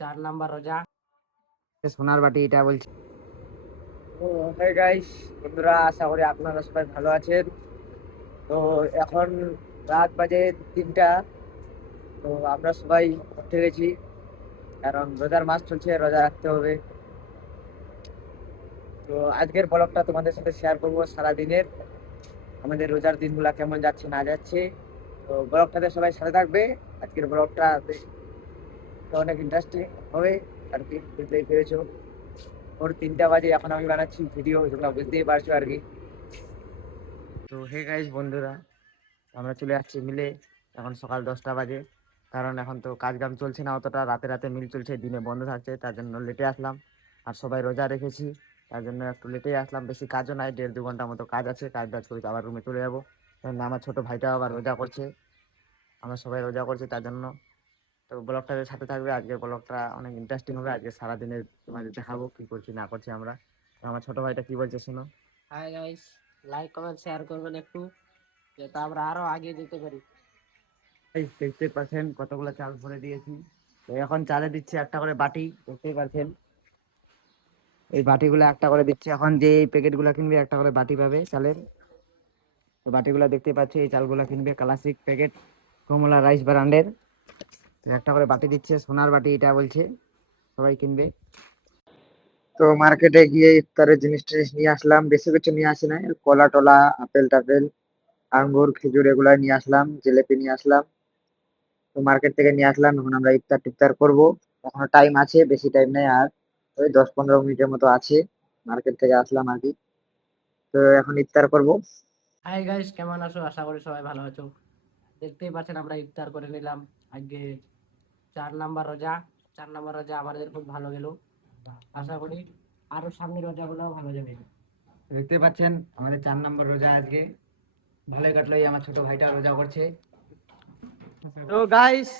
4 number রোজা। সোনার বাটি এটা বলছি। তো হে গাইস, বন্ধুরা, আশা করি আপনারা সবাই ভালো আছেন। তো এখন রাত বাজে 3টা। তো আমরা সবাই উঠে গেছি, কারণ রোজার মাস চলছে, রোজা রাখতে হবে। তো আজকের ব্লগটা তোমাদের সাথে শেয়ার করবো সারাদিনের, আমাদের রোজার দিনগুলা কেমন যাচ্ছে না যাচ্ছে। তো ব্লগটাতে সবাই সাথে থাকবে। আজকের ব্লগটা অনেক ইন্টারেস্টিং হবে আর কি, বুঝতেই পেরেছো। ওর 3টা বাজে, এখন আমি বানাচ্ছি ভিডিও, তোমরা বুঝতেই পারছো আর কি। তো হে গাইস বন্ধুরা, আমরা চলে আসছি মিলে। এখন সকাল 10টা বাজে, কারণ এখন তো কাজ কাম চলছে না অতটা, রাতে রাতে মিল চলছে, দিনে বন্ধ থাকছে, তার জন্য লেটে আসলাম। আর সবাই রোজা রেখেছি, তার জন্য একটু লেটেই আসলাম। বেশি কাজও নাই, 1.5-2 ঘন্টা মতো কাজ আছে, কাজ টাজ করে আবার রুমে চলে যাবো। কারণ আমার ছোট ভাইটাও আবার রোজা করছে, আমরা সবাই রোজা করছি, তার জন্য। তো ব্লগটার সাথে থাকবে, আজকের ব্লগটা অনেক ইন্টারেস্টিং হবে। আজকে সারাদিনের তোমাদের দেখাবো কি করছি না করছি আমরা। তো আমার ছোট ভাইটা কি বলছে শোনো। Hi guys, like comment share করবেন একটু, যাতে আমরা আরো আগে যেতে পারি। দেখতে পাচ্ছেন কতগুলো চাল ভরে দিয়েছি। তো এখন চালে দিচ্ছি একটা করে বাটি, দেখতেই পাচ্ছেন। এই বাটিগুলো একটা করে দিচ্ছি, এখন যে প্যাকেটগুলো কিনবে একটা করে বাটি পাবে চালের। তো বাটিগুলো দেখতে পাচ্ছি, এই চালগুলো কিনবে ক্লাসিক প্যাকেট, কমলা রাইস ব্র্যান্ডের। তো একটা করে বাটি দিচ্ছে, সোনার বাটি এটা বলছে, সবাই কিনবে। তো মার্কেটে গিয়ে ইফতারের জিনিস টিনিস নিয়ে আসলাম, বেশি কিছু নিয়ে আসি নাই, কলা টলা, আপেল টাপেল, আঙ্গুর খেজুর এগুলো নিয়ে আসলাম, জিলেপি নিয়ে আসলাম। তো মার্কেট থেকে নিয়ে আসলাম, এখন আমরা ইফতার টিফতার করবো। এখনো টাইম আছে, বেশি টাইম নেই আর, ওই 10-15 মিনিটের মতো আছে। মার্কেট থেকে আসলাম আর কি। তো এখন ইফতার করবো। হাই গাইস, কেমন আছো? আশা করি সবাই ভালো আছো। দেখতেই পাচ্ছেন আমরা ইফতার করে নিলাম। আজকে 4 নাম্বার রোজা। 4 নাম্বার রোজা আমাদের খুব ভালো গেল। আশা করি আরো সামনের রোজাগুলো ভালো যাবে। দেখতে পাচ্ছেন আমাদের 4 নম্বর রোজা আজকে ভালোই কাটলো, এই আমার ছোট ভাইটা রোজা করছে। তো গাইস,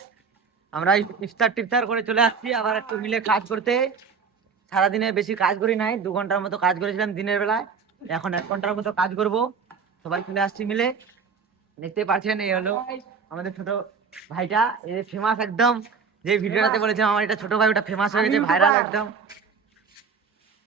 আমরা ইফতার টিফতার করে চলে আসছি আবার একটু মিলে কাজ করতে। সারাদিনে বেশি কাজ করি নাই, 2 ঘন্টার মতো কাজ করেছিলাম দিনের বেলায়, এখন 1 ঘন্টার মতো কাজ করব। সবাই চলে আসছি মিলে। দেখতে পাচ্ছেন এই হলো আমাদের ছোট ভাইটা, এই ফেমাস একদম। যে ভিডিওটাতে বলেছিলাম আমার এটা ছোট ভাই, ওটা ফেমাস হয়ে গেছে, ভাইরাল একদম।